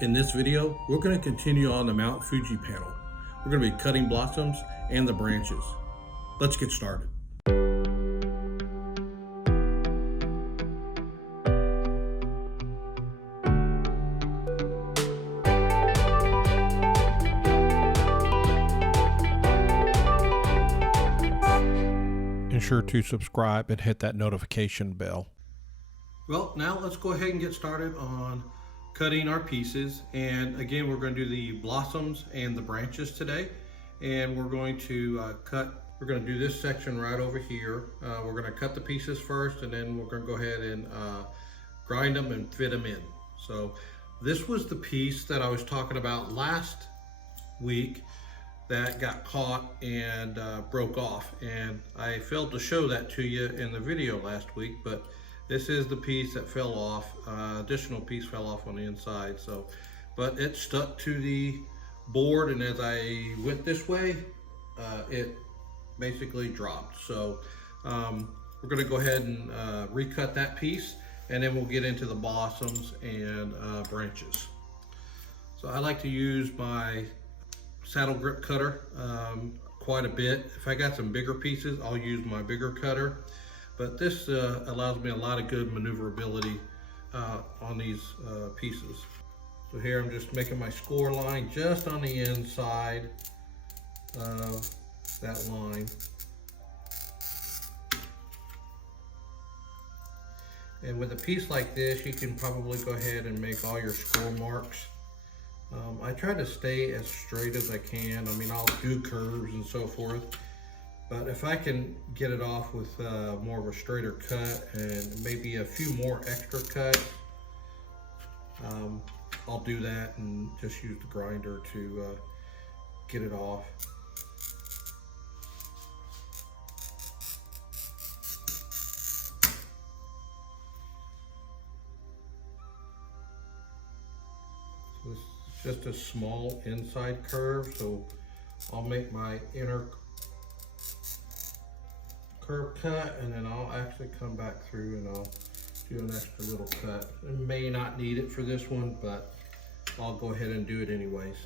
In this video, we're going to continue on the Mount Fuji panel. We're going to be cutting blossoms and the branches. Let's get started. Ensure to subscribe and hit that notification bell. Well, now let's go ahead and get started on cutting our pieces. And again, we're going to do the blossoms and the branches today. And we're going to we're going to do this section right over here. We're going to cut the pieces first, and then we're going to go ahead and grind them and fit them in. So this was the piece that I was talking about last week that got caught and broke off, and I failed to show that to you in the video last week, but this is the piece that fell off. Additional piece fell off on the inside, so but it stuck to the board, and as I went this way it basically dropped. So we're going to go ahead and recut that piece, and then we'll get into the blossoms and branches. So I like to use my saddle grip cutter quite a bit. If I got some bigger pieces, I'll use my bigger cutter, but this allows me a lot of good maneuverability on these pieces. So here I'm just making my score line just on the inside of that line. And with a piece like this, you can probably go ahead and make all your score marks. I try to stay as straight as I can. I mean, I'll do curves and so forth, but if I can get it off with more of a straighter cut and maybe a few more extra cuts, I'll do that and just use the grinder to get it off. Just a small inside curve, so I'll make my inner curve cut, and then I'll actually come back through and I'll do an extra little cut. I may not need it for this one, but I'll go ahead and do it anyways.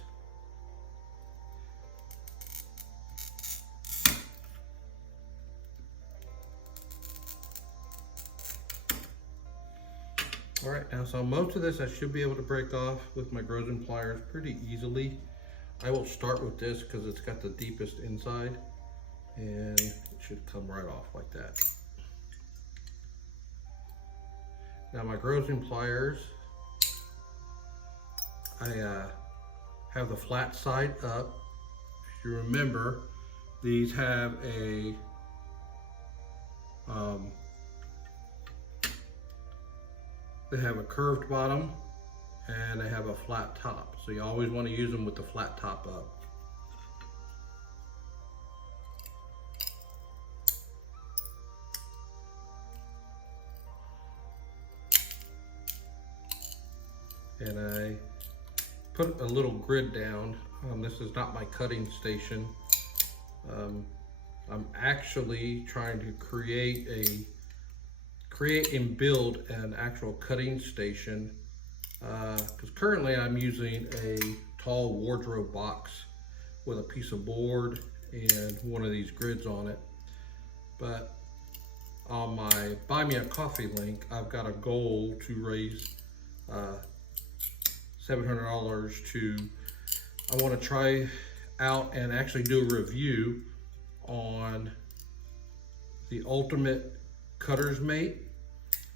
All right, now so most of this I should be able to break off with my Grozen pliers pretty easily. I will start with this because it's got the deepest inside, and it should come right off like that. Now my Grozen pliers, I have the flat side up. If you remember, these have a they have a curved bottom and they have a flat top. So you always want to use them with the flat top up. And I put a little grid down. This is not my cutting station. I'm actually trying to create and build an actual cutting station, because currently I'm using a tall wardrobe box with a piece of board and one of these grids on it. But on my Buy Me a Coffee link, I've got a goal to raise $700 to, I want to try out and actually do a review on the Ultimate Cutter's Mate,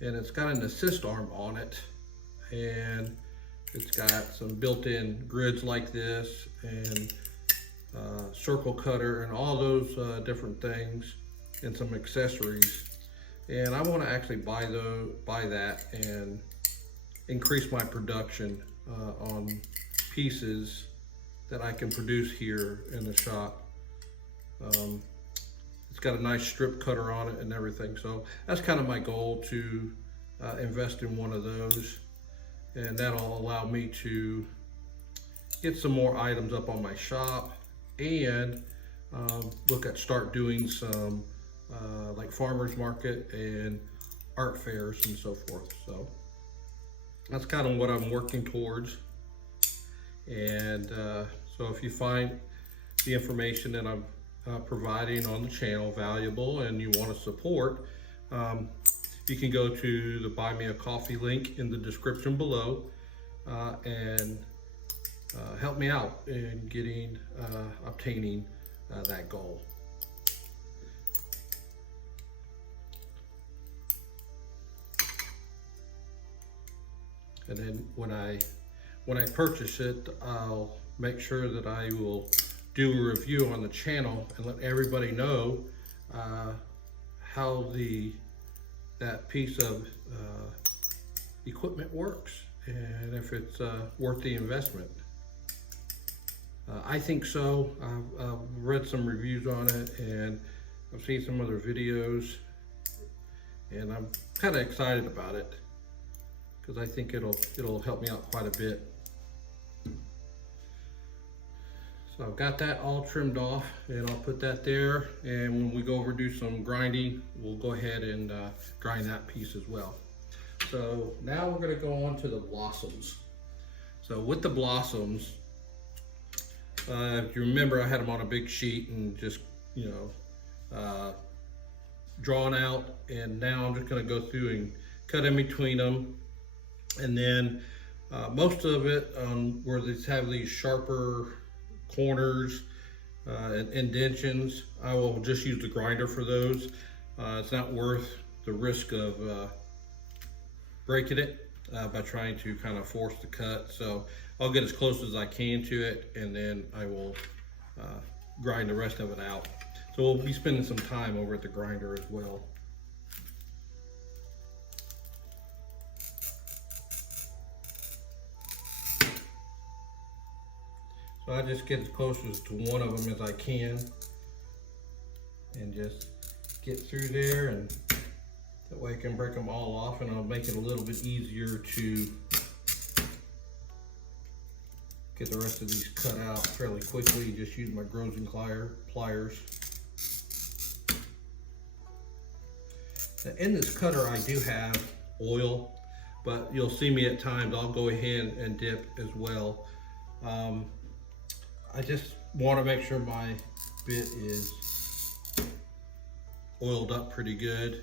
and it's got an assist arm on it, and it's got some built-in grids like this and circle cutter and all those different things and some accessories. And I want to actually buy that and increase my production on pieces that I can produce here in the shop. It's got a nice strip cutter on it and everything, so that's kind of my goal, to invest in one of those, and that'll allow me to get some more items up on my shop and start doing some like farmers market and art fairs and so forth. So that's kind of what I'm working towards. And so if you find the information that I'm providing on the channel valuable and you want to support, you can go to the Buy Me a Coffee link in the description below and help me out in getting obtaining that goal. And then when I purchase it, I'll make sure that I will do a review on the channel and let everybody know how that piece of equipment works and if it's worth the investment. I think so. I've read some reviews on it and I've seen some other videos, and I'm kind of excited about it because I think it'll help me out quite a bit. So I've got that all trimmed off, and I'll put that there, and when we go over do some grinding, we'll go ahead and grind that piece as well. So now we're going to go on to the blossoms. So with the blossoms, if you remember, I had them on a big sheet and just, drawn out, and now I'm just going to go through and cut in between them. And then most of it where they have these sharper corners and indentions, I will just use the grinder for those. It's not worth the risk of breaking it by trying to kind of force the cut. So I'll get as close as I can to it, and then I will grind the rest of it out. So we'll be spending some time over at the grinder as well. So I just get as close to one of them as I can and just get through there, and that way I can break them all off, and I'll make it a little bit easier to get the rest of these cut out fairly quickly. Just use my Grozen pliers. Now in this cutter I do have oil, but you'll see me at times I'll go ahead and dip as well. I just want to make sure my bit is oiled up pretty good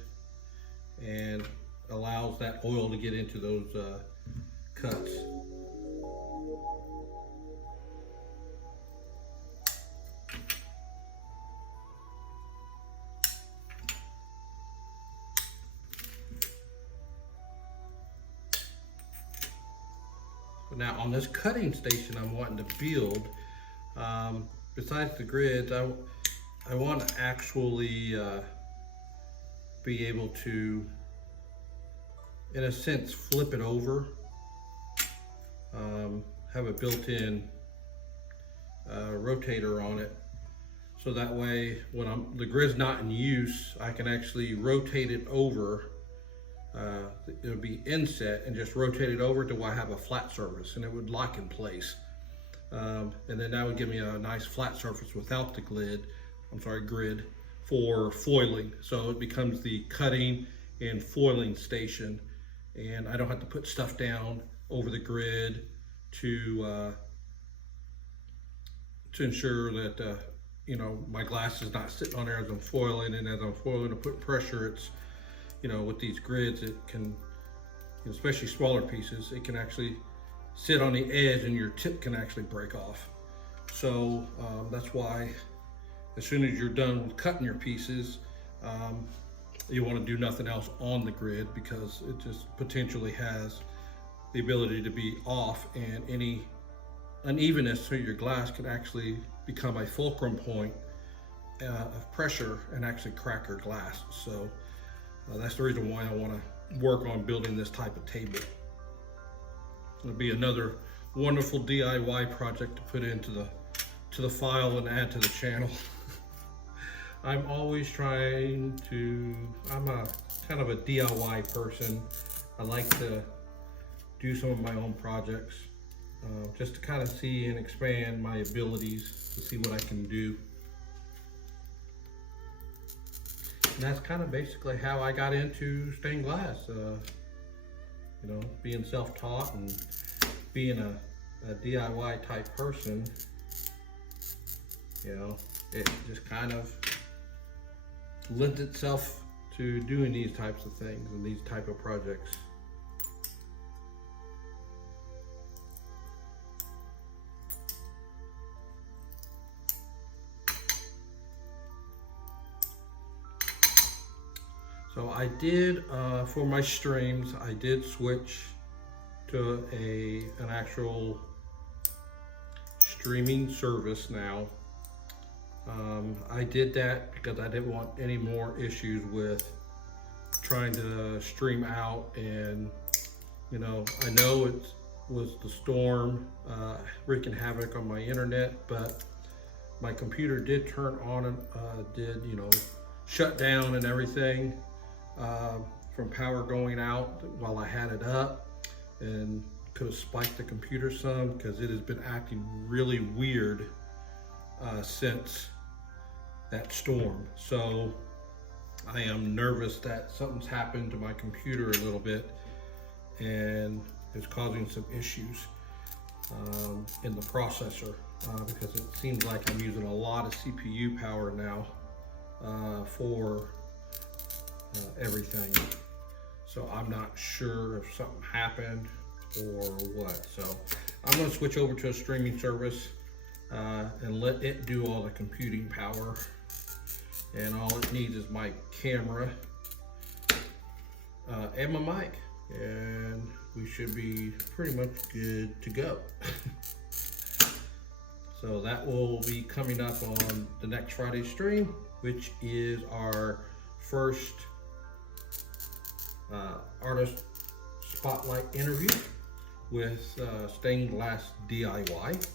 and allows that oil to get into those cuts. Now on this cutting station I'm wanting to build, besides the grids, I want to actually be able to, in a sense, flip it over, have a built-in rotator on it, so that way when the grid's not in use, I can actually rotate it over. It'll be inset and just rotate it over to where I have a flat surface, and it would lock in place. And then that would give me a nice flat surface without the grid for foiling. So it becomes the cutting and foiling station, and I don't have to put stuff down over the grid to ensure that my glass is not sitting on there as I'm foiling, and as I'm foiling to put pressure, it's with these grids, it can, especially smaller pieces, it can actually sit on the edge and your tip can actually break off. So that's why as soon as you're done with cutting your pieces, you want to do nothing else on the grid, because it just potentially has the ability to be off, and any unevenness through your glass can actually become a fulcrum point of pressure and actually crack your glass. So that's the reason why I want to work on building this type of table. It'll be another wonderful DIY project to put into the file and add to the channel. I'm always trying to, I'm a kind of a DIY person. I like to do some of my own projects just to kind of see and expand my abilities, to see what I can do. And that's kind of basically how I got into stained glass. Being self-taught and being a a DIY type person, you know, it just kind of lends itself to doing these types of things and these type of projects. So I did, for my streams, I did switch to an actual streaming service now. I did that because I didn't want any more issues with trying to stream out, and you know, I know it was the storm wreaking havoc on my internet, but my computer did turn on and did, you know, shut down and everything. From power going out while I had it up, and could have spiked the computer some because it has been acting really weird since that storm. So I am nervous that something's happened to my computer a little bit and it's causing some issues in the processor because it seems like I'm using a lot of CPU power now for everything. So I'm not sure if something happened or what. So I'm going to switch over to a streaming service and let it do all the computing power. And all it needs is my camera and my mic, and we should be pretty much good to go. So that will be coming up on the next Friday stream, which is our first artist spotlight interview with Stained Glass DIY.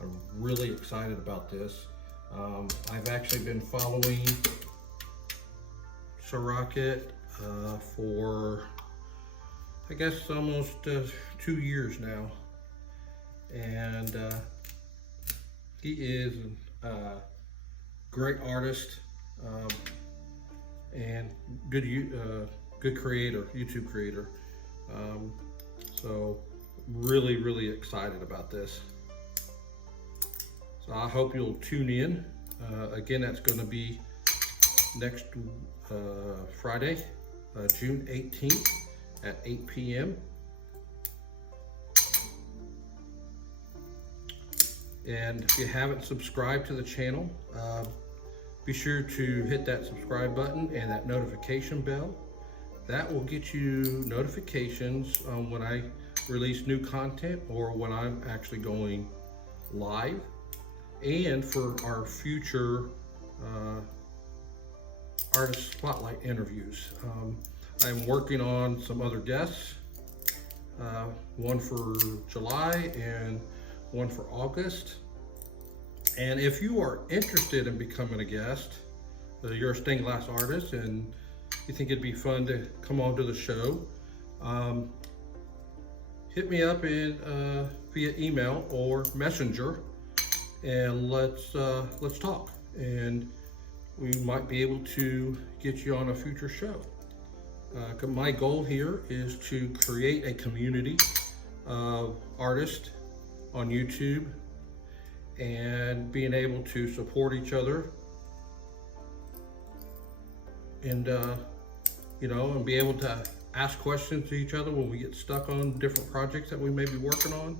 I'm really excited about this. I've actually been following Sir Rocket for, I guess, almost 2 years now, and he is a great artist and good creator, YouTube creator. So really excited about this. So I hope you'll tune in. Again, that's going to be next Friday, June 18th at 8 p.m. And if you haven't subscribed to the channel, be sure to hit that subscribe button and that notification bell. That will get you notifications when I release new content or when I'm actually going live, and for our future artist spotlight interviews. I'm working on some other guests, one for July and one for August. And if you are interested in becoming a guest, you're a stained glass artist and you think it'd be fun to come on to the show, hit me up via email or messenger, and let's talk, and we might be able to get you on a future show. My goal here is to create a community of artists on YouTube and being able to support each other, and you know, and be able to ask questions to each other when we get stuck on different projects that we may be working on,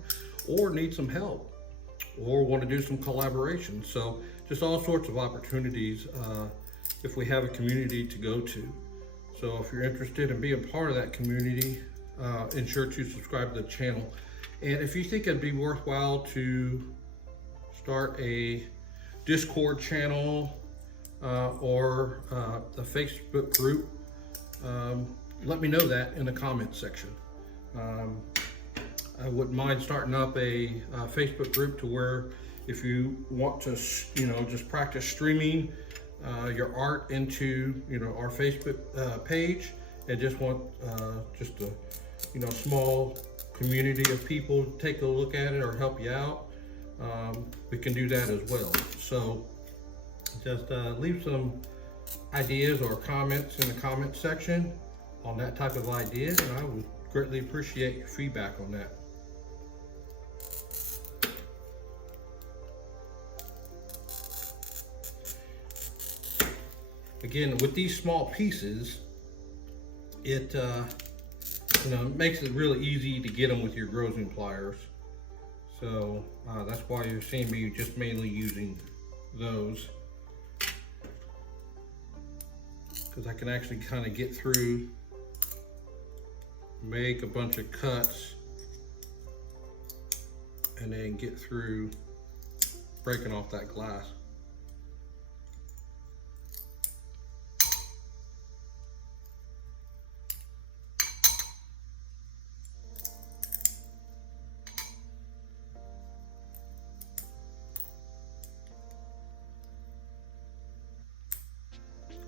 or need some help, or want to do some collaboration. So just all sorts of opportunities if we have a community to go to. So if you're interested in being part of that community, ensure to subscribe to the channel. And if you think it'd be worthwhile to start a Discord channel or a Facebook group, let me know that in the comments section. I wouldn't mind starting up a Facebook group to where if you want to, you know, just practice streaming your art into, you know, our Facebook page, and just want just a, you know, small community of people to take a look at it or help you out, we can do that as well. So just leave some ideas or comments in the comment section on that type of idea, and I would greatly appreciate your feedback on that. again, with these small pieces, it makes it really easy to get them with your grazing pliers. So that's why you're seeing me just mainly using those, because I can actually kind of get through, make a bunch of cuts, and then get through breaking off that glass.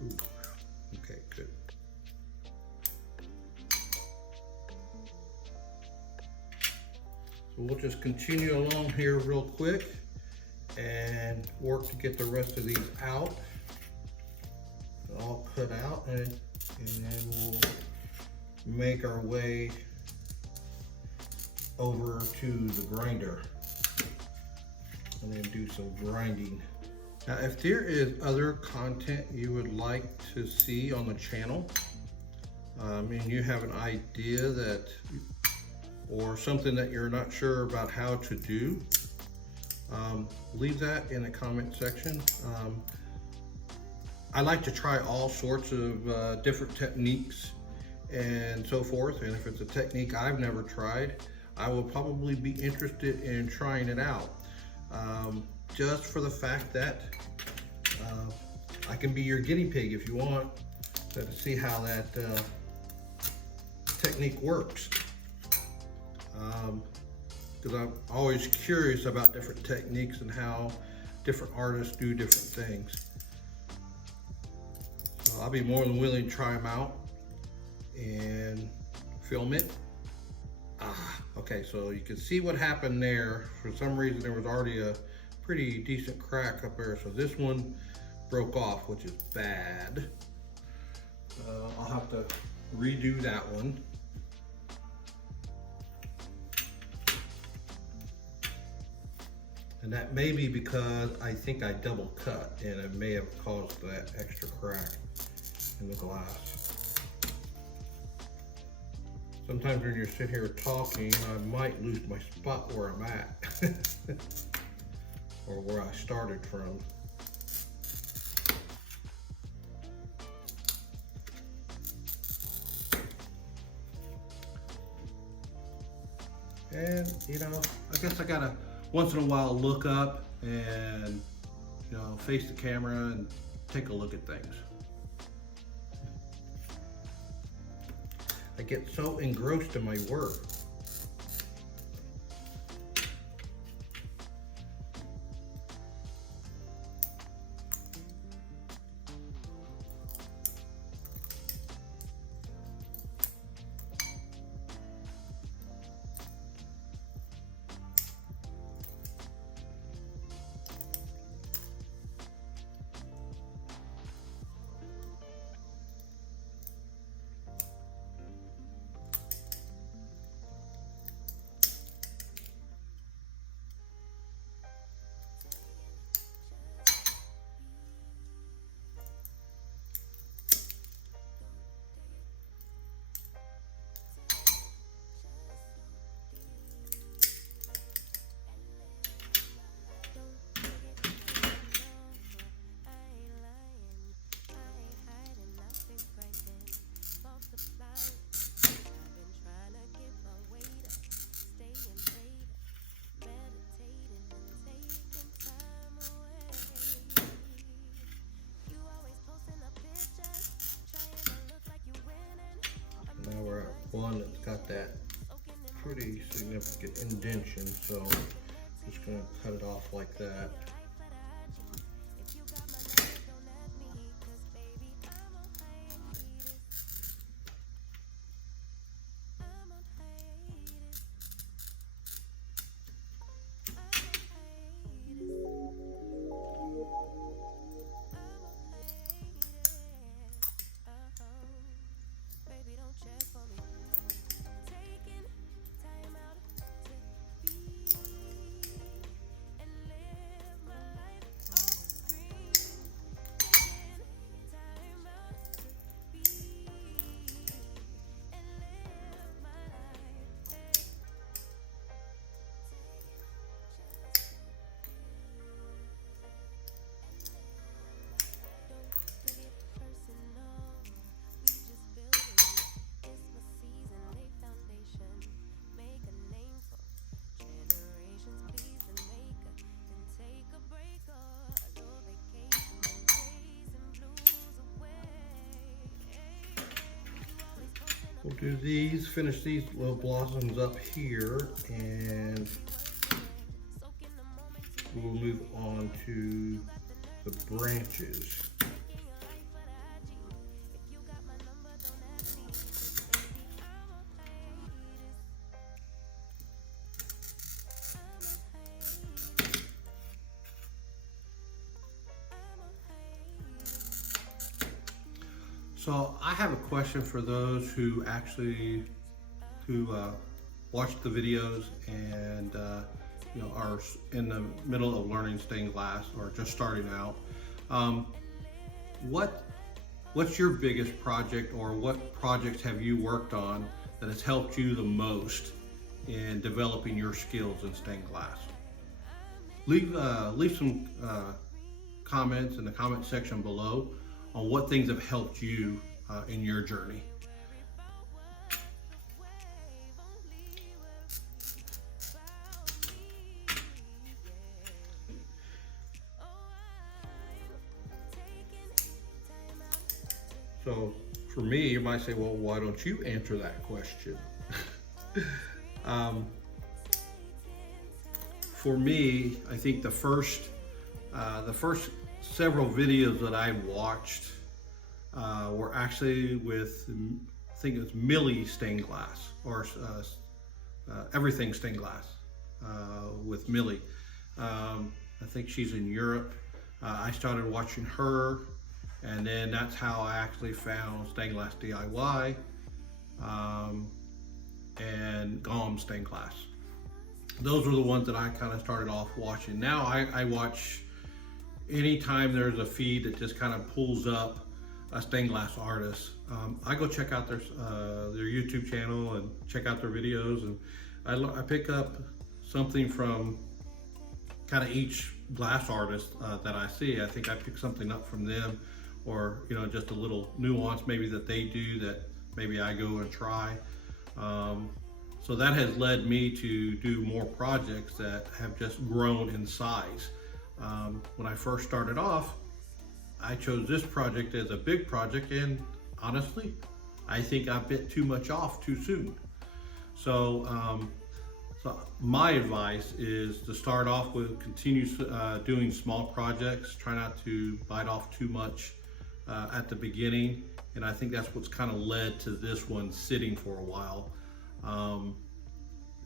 Ooh, okay, good. So we'll just continue along here real quick and work to get the rest of these out. All cut out, and then we'll make our way over to the grinder and then do some grinding. Now, if there is other content you would like to see on the channel, and you have an idea that, or something that you're not sure about how to do, leave that in the comment section. I like to try all sorts of different techniques and so forth, and if it's a technique I've never tried, I will probably be interested in trying it out. Just for the fact that I can be your guinea pig if you want to see how that technique works. Because I'm always curious about different techniques and how different artists do different things. So I'll be more than willing to try them out and film it. Okay, so you can see what happened there. For some reason there was already a pretty decent crack up there, so this one broke off, which is bad. I'll have to redo that one. And that may be because I think I double cut, and it may have caused that extra crack in the glass. Sometimes when you're sitting here talking, I might lose my spot where I'm at or where I started from. And I guess I gotta once in a while look up and face the camera and take a look at things. I get so engrossed in my work. Now we're at one that's got that pretty significant indentation, so I'm just going to cut it off like that. do these, finish these little blossoms up here, and we'll move on to the branches. So I have a question for those who actually watch the videos and are in the middle of learning stained glass or just starting out. What's your biggest project, or what projects have you worked on that has helped you the most in developing your skills in stained glass? Leave some comments in the comment section below on what things have helped you in your journey. So for me, you might say, well, why don't you answer that question? For me, I think the first several videos that I watched were actually with, I think it was Millie Stained Glass, or Everything Stained Glass with Millie. I think she's in Europe. I started watching her, and then that's how I actually found Stained Glass DIY and GOM Stained Glass. Those were the ones that I kind of started off watching. Now I watch anytime there's a feed that just kind of pulls up a stained glass artist. I go check out their YouTube channel and check out their videos, and I pick up something from kind of each glass artist that I see. I think I pick something up from them, or just a little nuance maybe that they do that maybe I go and try. So that has led me to do more projects that have just grown in size. When I first started off, I chose this project as a big project, and honestly, I think I bit too much off too soon. So, my advice is to start off with, continue doing small projects. Try not to bite off too much at the beginning, and I think that's what's kind of led to this one sitting for a while.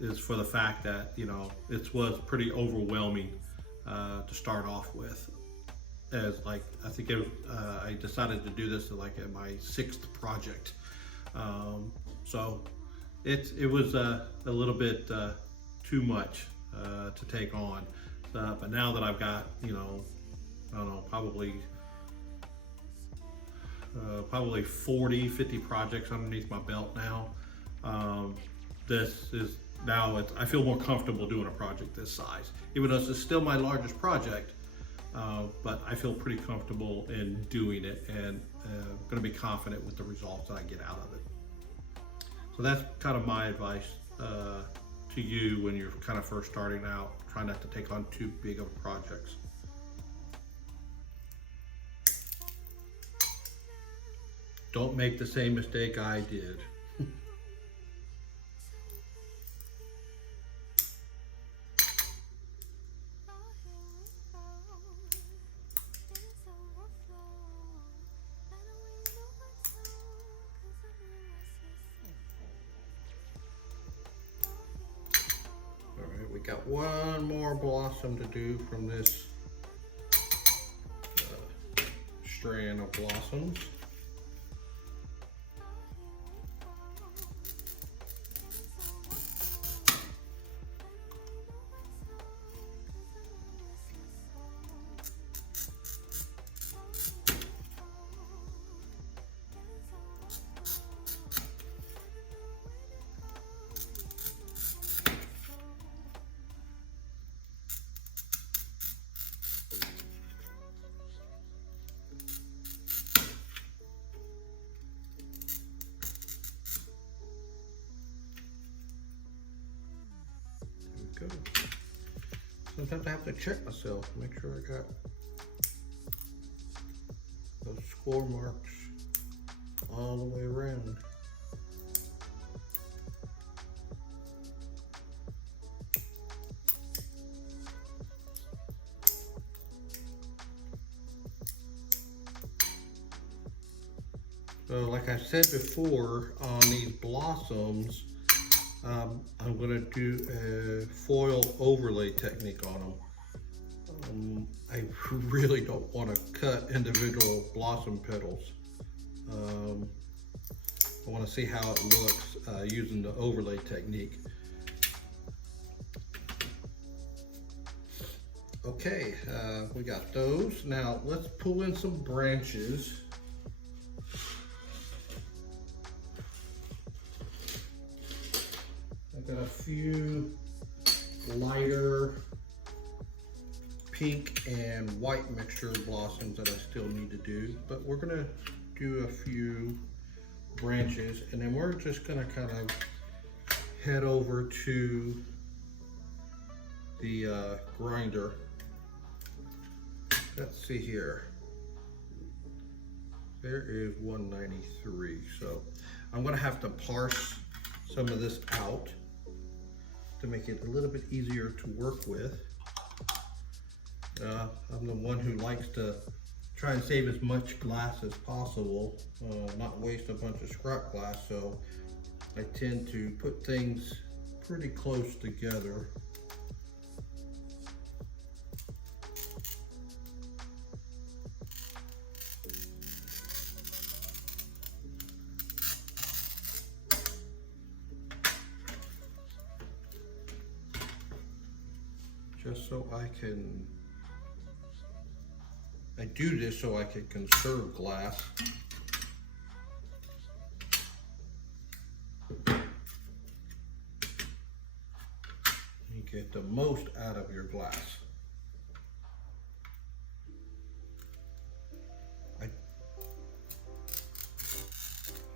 Is for the fact that it was pretty overwhelming to start off with. As like, I think I decided to do this like at my 6th project. So it was a little bit too much to take on. But now that I've got, I don't know, probably 40, 50 projects underneath my belt now. This is now, I feel more comfortable doing a project this size. Even though it's still my largest project, but I feel pretty comfortable in doing it, and going to be confident with the results that I get out of it. So that's kind of my advice to you when you're kind of first starting out. Try not to take on too big of projects. Don't make the same mistake I did. We got one more blossom to do from this strand of blossoms. Go. Sometimes I have to check myself, make sure I got those score marks all the way around. So like I said before, on these blossoms, I'm going to do a foil overlay technique on them. I really don't want to cut individual blossom petals. I want to see how it looks using the overlay technique. Okay, we got those. Now let's pull in some branches. I've got a few lighter pink and white mixture blossoms that I still need to do, but we're gonna do a few branches, and then we're just gonna kind of head over to the grinder. Let's see here. There is 193. So I'm gonna have to parse some of this out to make it a little bit easier to work with. I'm the one who likes to try and save as much glass as possible, not waste a bunch of scrap glass, so I tend to put things pretty close together. Just so I do this so I can conserve glass. You get the most out of your glass.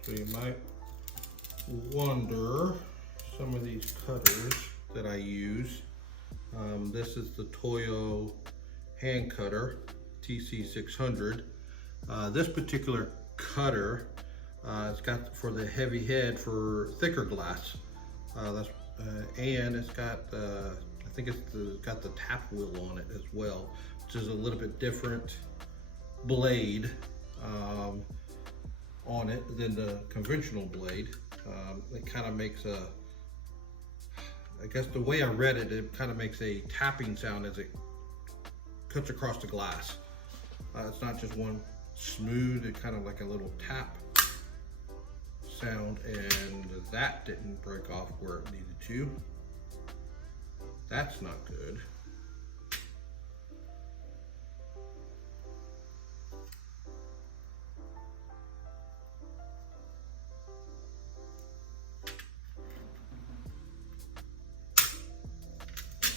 So you might wonder some of these cutters that I use. This is the Toyo hand cutter, TC600. This particular cutter, it's got for the heavy head for thicker glass. And it's got, I think it's got the tap wheel on it as well, which is a little bit different blade on it than the conventional blade. It kind of makes a, I guess the way I read it, it kind of makes a tapping sound as it cuts across the glass. It's not just one smooth, it's kind of like a little tap sound, and that didn't break off where it needed to. That's not good.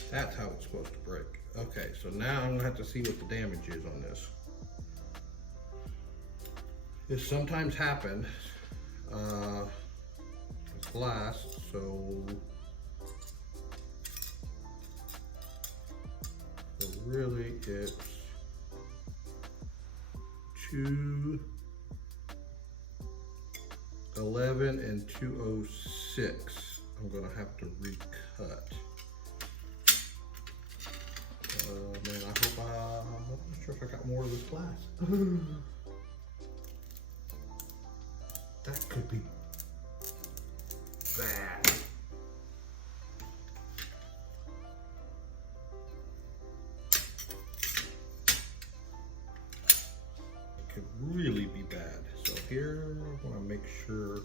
That's how it's supposed to break. Okay, so now I'm gonna have to see what the damage is on this. This sometimes happens with glass, so really it's 211 and 206. I'm gonna have to recut. Man, I'm not sure if I got more of this glass. That could be bad. It could really be bad. So here, I want to make sure,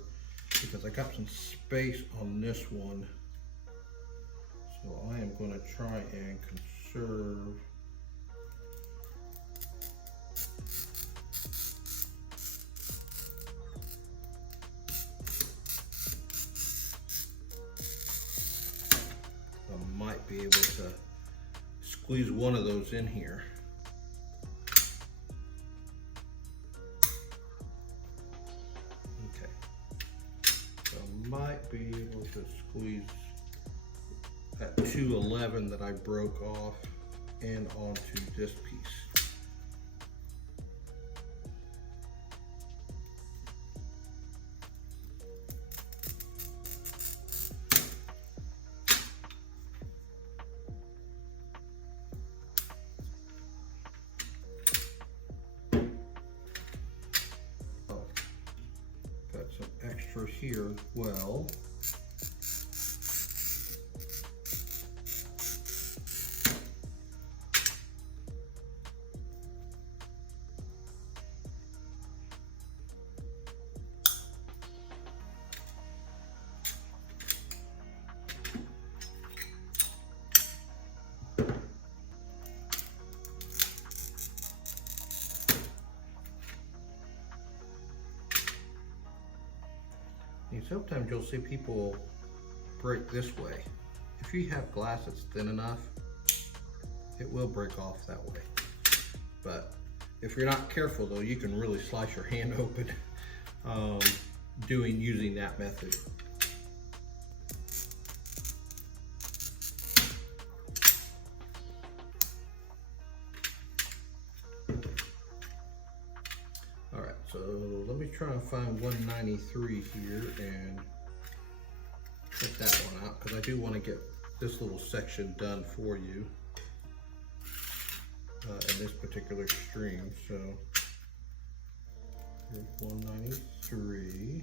because I got some space on this one. So I am going to try and conserve might be able to squeeze one of those in here. Okay, so I might be able to squeeze that 211 that I broke off in onto this piece. here as well. And sometimes you'll see people break this way. If you have glass that's thin enough, it will break off that way. But if you're not careful though, you can really slice your hand open using that method. Alright, so let me try and find 193 here and cut that one out, because I do want to get this little section done for you in this particular stream. So here's 193.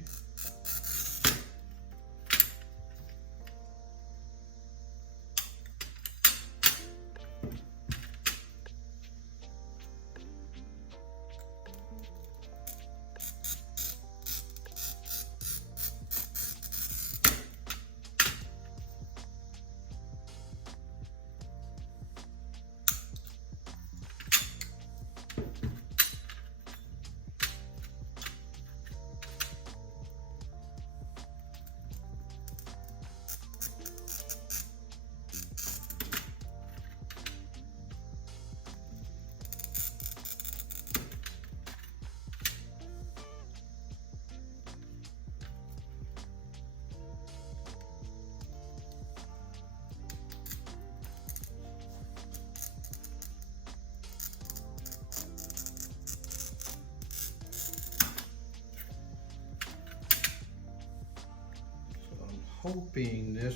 Hoping this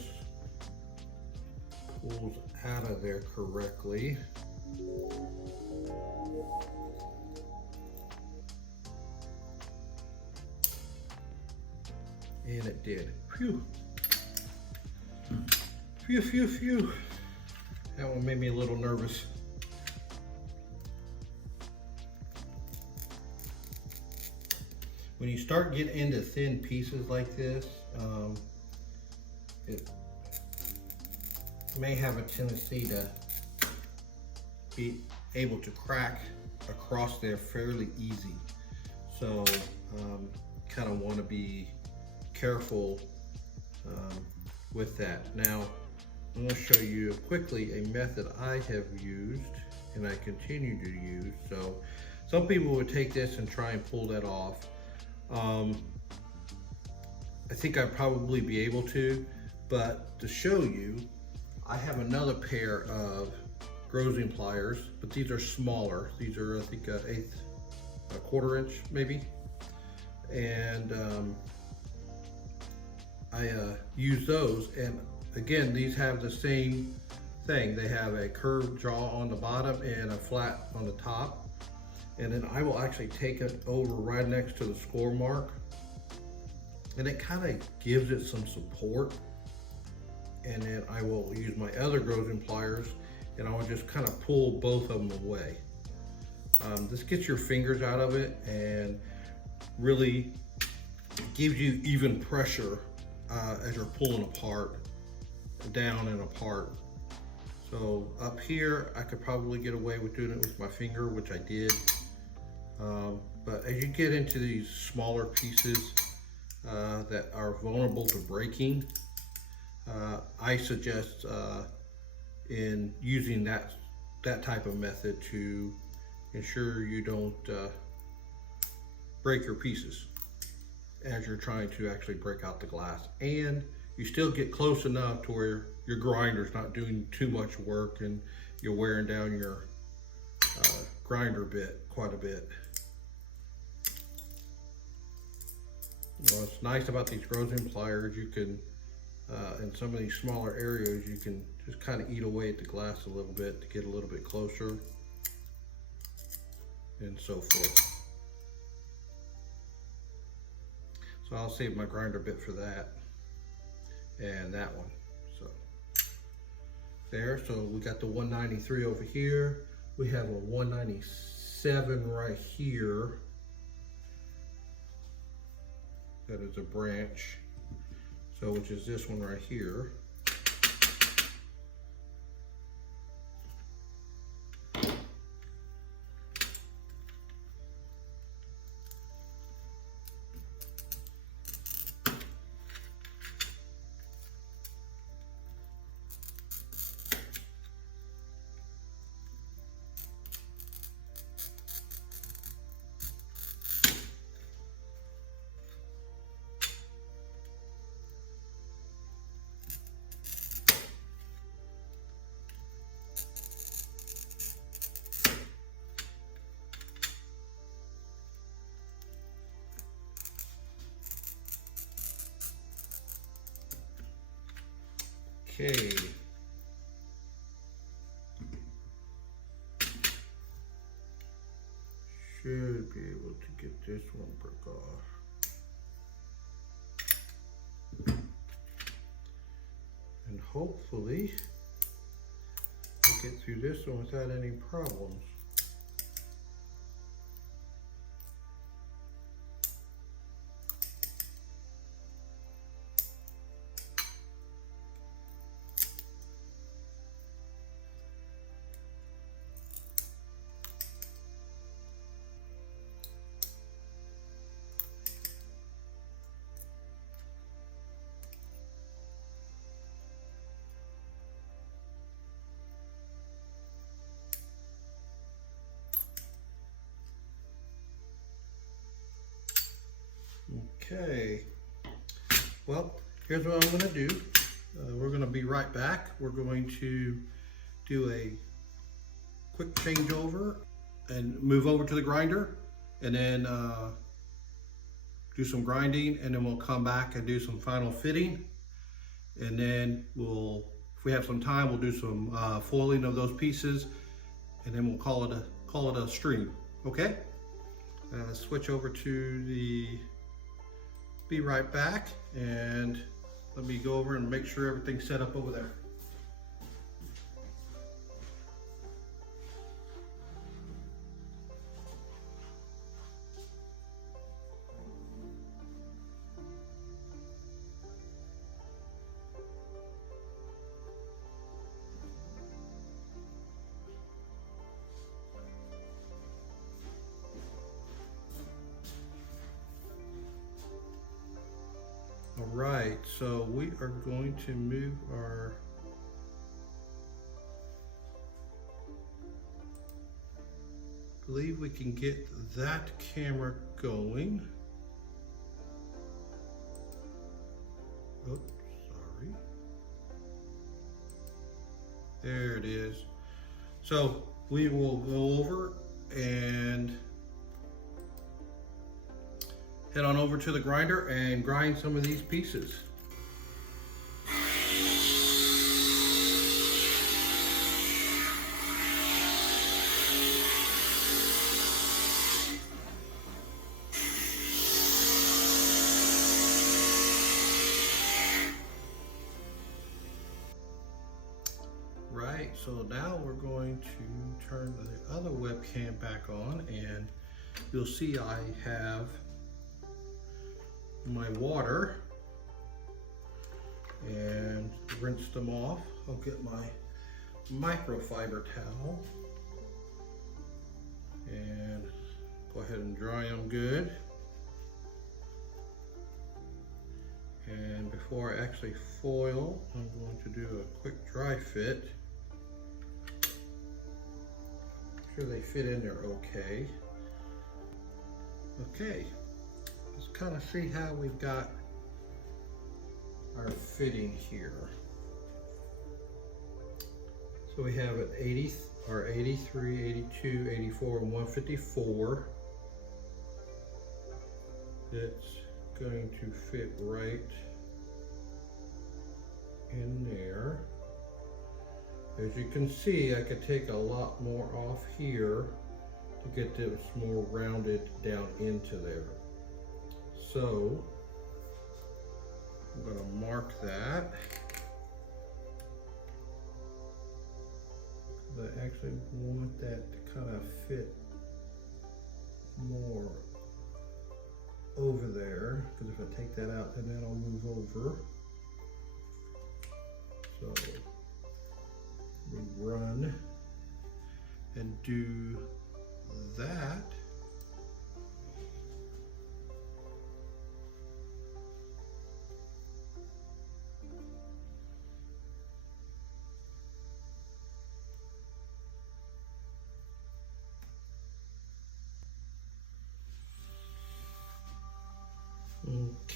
pulls out of there correctly. And it did. Phew. Phew, phew, phew. That one made me a little nervous. When you start getting into thin pieces like this, it may have a tendency to be able to crack across there fairly easy. So kind of want to be careful with that. Now I'm going to show you quickly a method I have used and I continue to use. So some people would take this and try and pull that off. I think I'd probably be able to, but to show you, I have another pair of Grosing pliers, but these are smaller. These are, I think, a quarter inch maybe. And I use those, and again, these have the same thing. They have a curved jaw on the bottom and a flat on the top. And then I will actually take it over right next to the score mark, and it kind of gives it some support. And then I will use my other Grosing pliers and I will just kind of pull both of them away. This gets your fingers out of it and really gives you even pressure as you're pulling apart, down and apart. So up here, I could probably get away with doing it with my finger, which I did. But as you get into these smaller pieces that are vulnerable to breaking, I suggest in using that type of method to ensure you don't break your pieces as you're trying to actually break out the glass, and you still get close enough to where your grinder's not doing too much work and you're wearing down your grinder bit quite a bit. What's nice about these Grosing pliers, you can in some of these smaller areas, you can just kind of eat away at the glass a little bit to get a little bit closer and so forth. So I'll save my grinder bit for that and that one. So there, so we got the 193 over here. We have a 197 right here. That is a branch. So which is this one right here. Okay. Should be able to get this one broke off. And hopefully we'll get through this one without any problems. Okay, well, here's what I'm going to do. We're going to be right back. We're going to do a quick changeover and move over to the grinder, and then do some grinding, and then we'll come back and do some final fitting, and then we'll, if we have some time, we'll do some foiling of those pieces, and then we'll call it a stream. Okay, let's switch over to the. Be right back, and let me go over and make sure everything's set up over there. All right, so we are going to move our I believe we can get that camera going. Oops, sorry. There it is. So we will go over and head on over to the grinder and grind some of these pieces. Right, so now we're going to turn the other webcam back on, and you'll see I have my water and rinse them off. I'll get my microfiber towel and go ahead and dry them good. And before I actually foil, I'm going to do a quick dry fit. Make sure they fit in there okay. Okay. Let's kind of see how we've got our fitting here. So we have an 80, or 83, 82, 84, and 154. It's going to fit right in there. As you can see, I could take a lot more off here to get this more rounded down into there. So I'm going to mark that. I actually want that to kind of fit more over there, because if I take that out, then that'll move over. So we run and do that.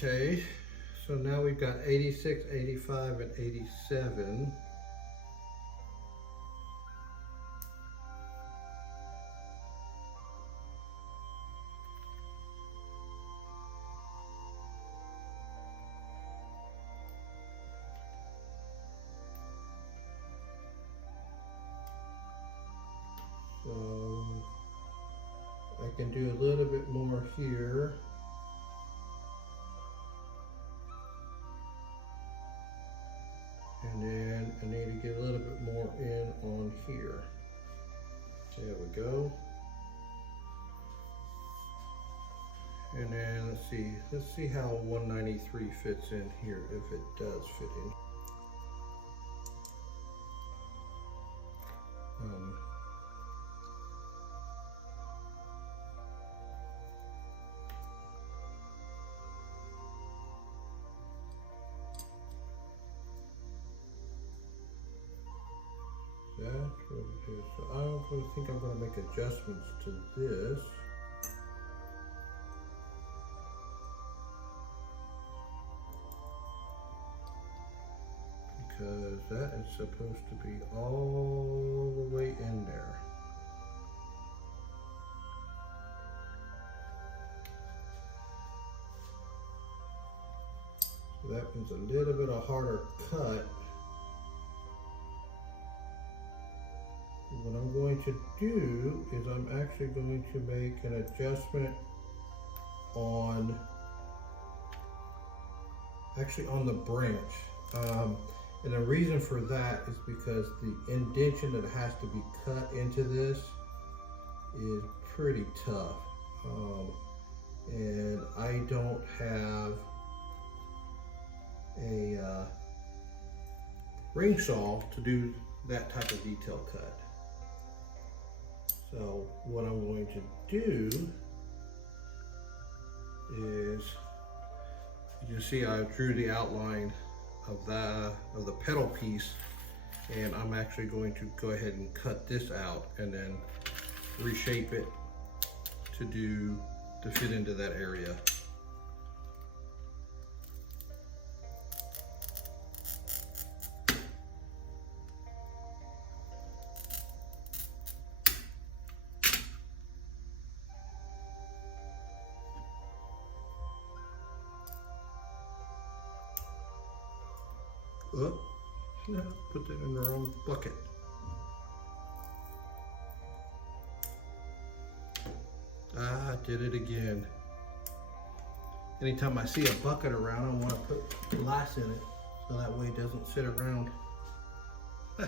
Okay, so now we've got 86, 85, and 87. So I can do a little bit more here. And then I need to get a little bit more in on here. There we go. And then let's see how 193 fits in here, if it does fit in. That's what it is. So I think I'm going to make adjustments to this. Because that is supposed to be all the way in there. So that means a little bit of harder cut. What I'm going to do is I'm actually going to make an adjustment on the branch. And the reason for that is because the indentation that has to be cut into this is pretty tough. And I don't have a ring saw to do that type of detail cut. So what I'm going to do is, you can see I drew the outline of the pedal piece, and I'm actually going to go ahead and cut this out and then reshape it to fit into that area. Oh, no, put that in the wrong bucket. Ah, I did it again. Anytime I see a bucket around, I want to put glass in it so that way it doesn't sit around. All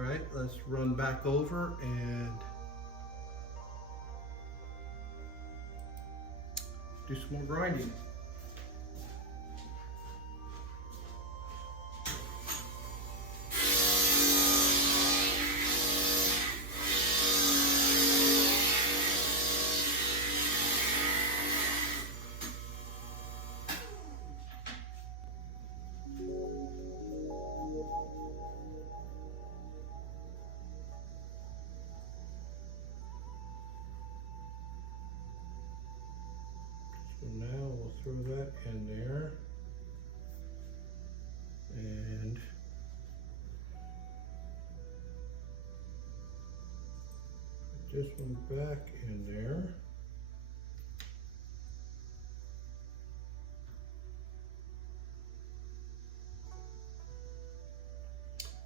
right, let's run back over and do some more grinding. Throw that in there, and put this one back in there.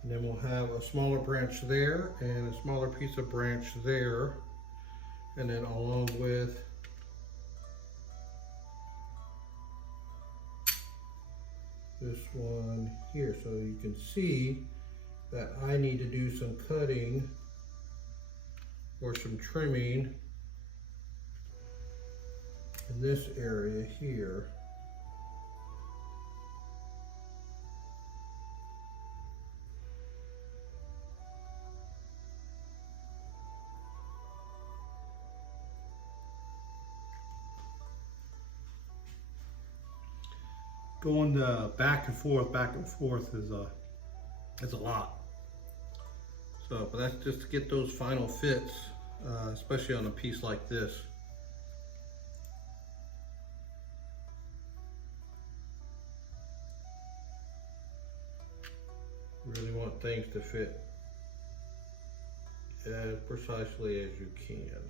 And then we'll have a smaller branch there and a smaller piece of branch there, and then along with this one here. So you can see that I need to do some cutting or some trimming in this area here. Going back and forth is a lot. So, but that's just to get those final fits, especially on a piece like this. Really want things to fit as precisely as you can.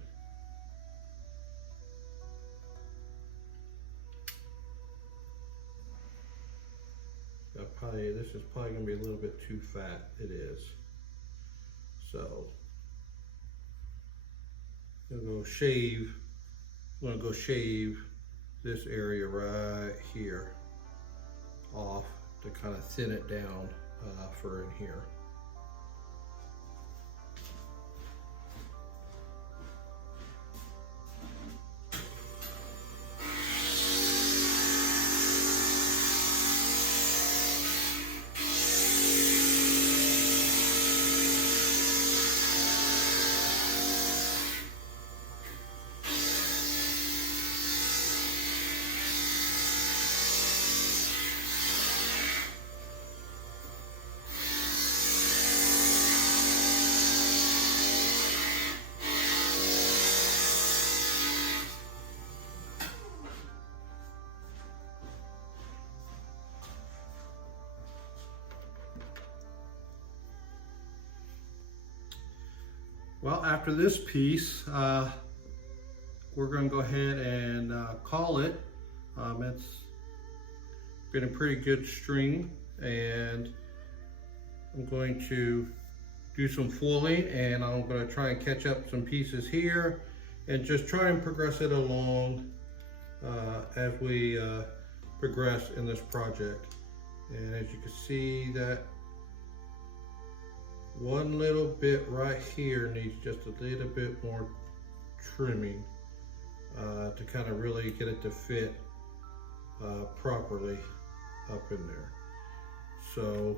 This is probably going to be a little bit too fat. It is. So I'm going to go shave this area right here off to kind of thin it down for in here. Well, after this piece, we're going to go ahead and call it. It's been a pretty good string, and I'm going to do some foiling, and I'm going to try and catch up some pieces here and just try and progress it along as we progress in this project. And as you can see, that one little bit right here needs just a little bit more trimming to kind of really get it to fit properly up in there. So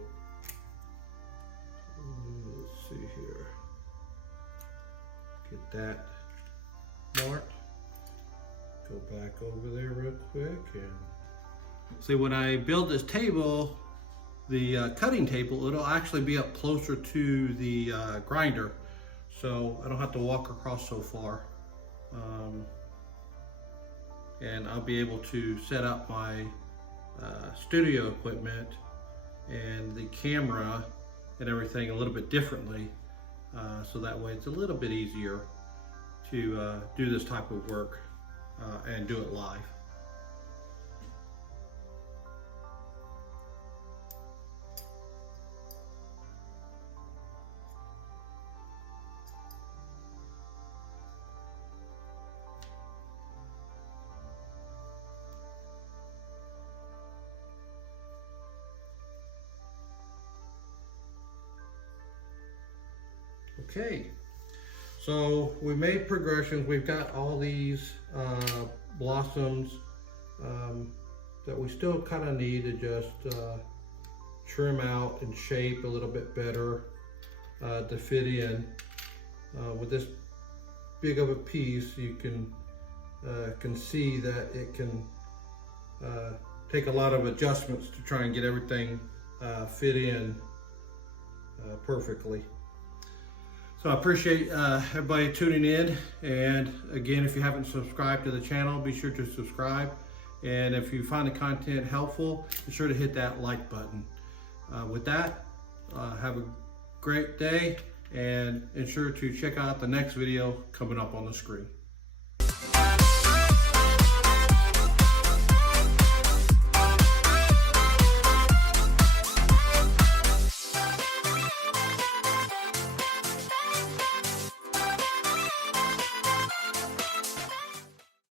let's see here, get that marked, go back over there real quick, and see, when I build this table, the cutting table, it'll actually be up closer to the grinder, so I don't have to walk across so far. And I'll be able to set up my studio equipment and the camera and everything a little bit differently, so that way it's a little bit easier to do this type of work and do it live. Okay, so we made progressions. We've got all these blossoms that we still kind of need to just trim out and shape a little bit better to fit in. With this big of a piece, you can see that it can take a lot of adjustments to try and get everything fit in perfectly. So I appreciate everybody tuning in, and again, if you haven't subscribed to the channel, be sure to subscribe, and if you find the content helpful, be sure to hit that like button. With that, have a great day, and ensure to check out the next video coming up on the screen.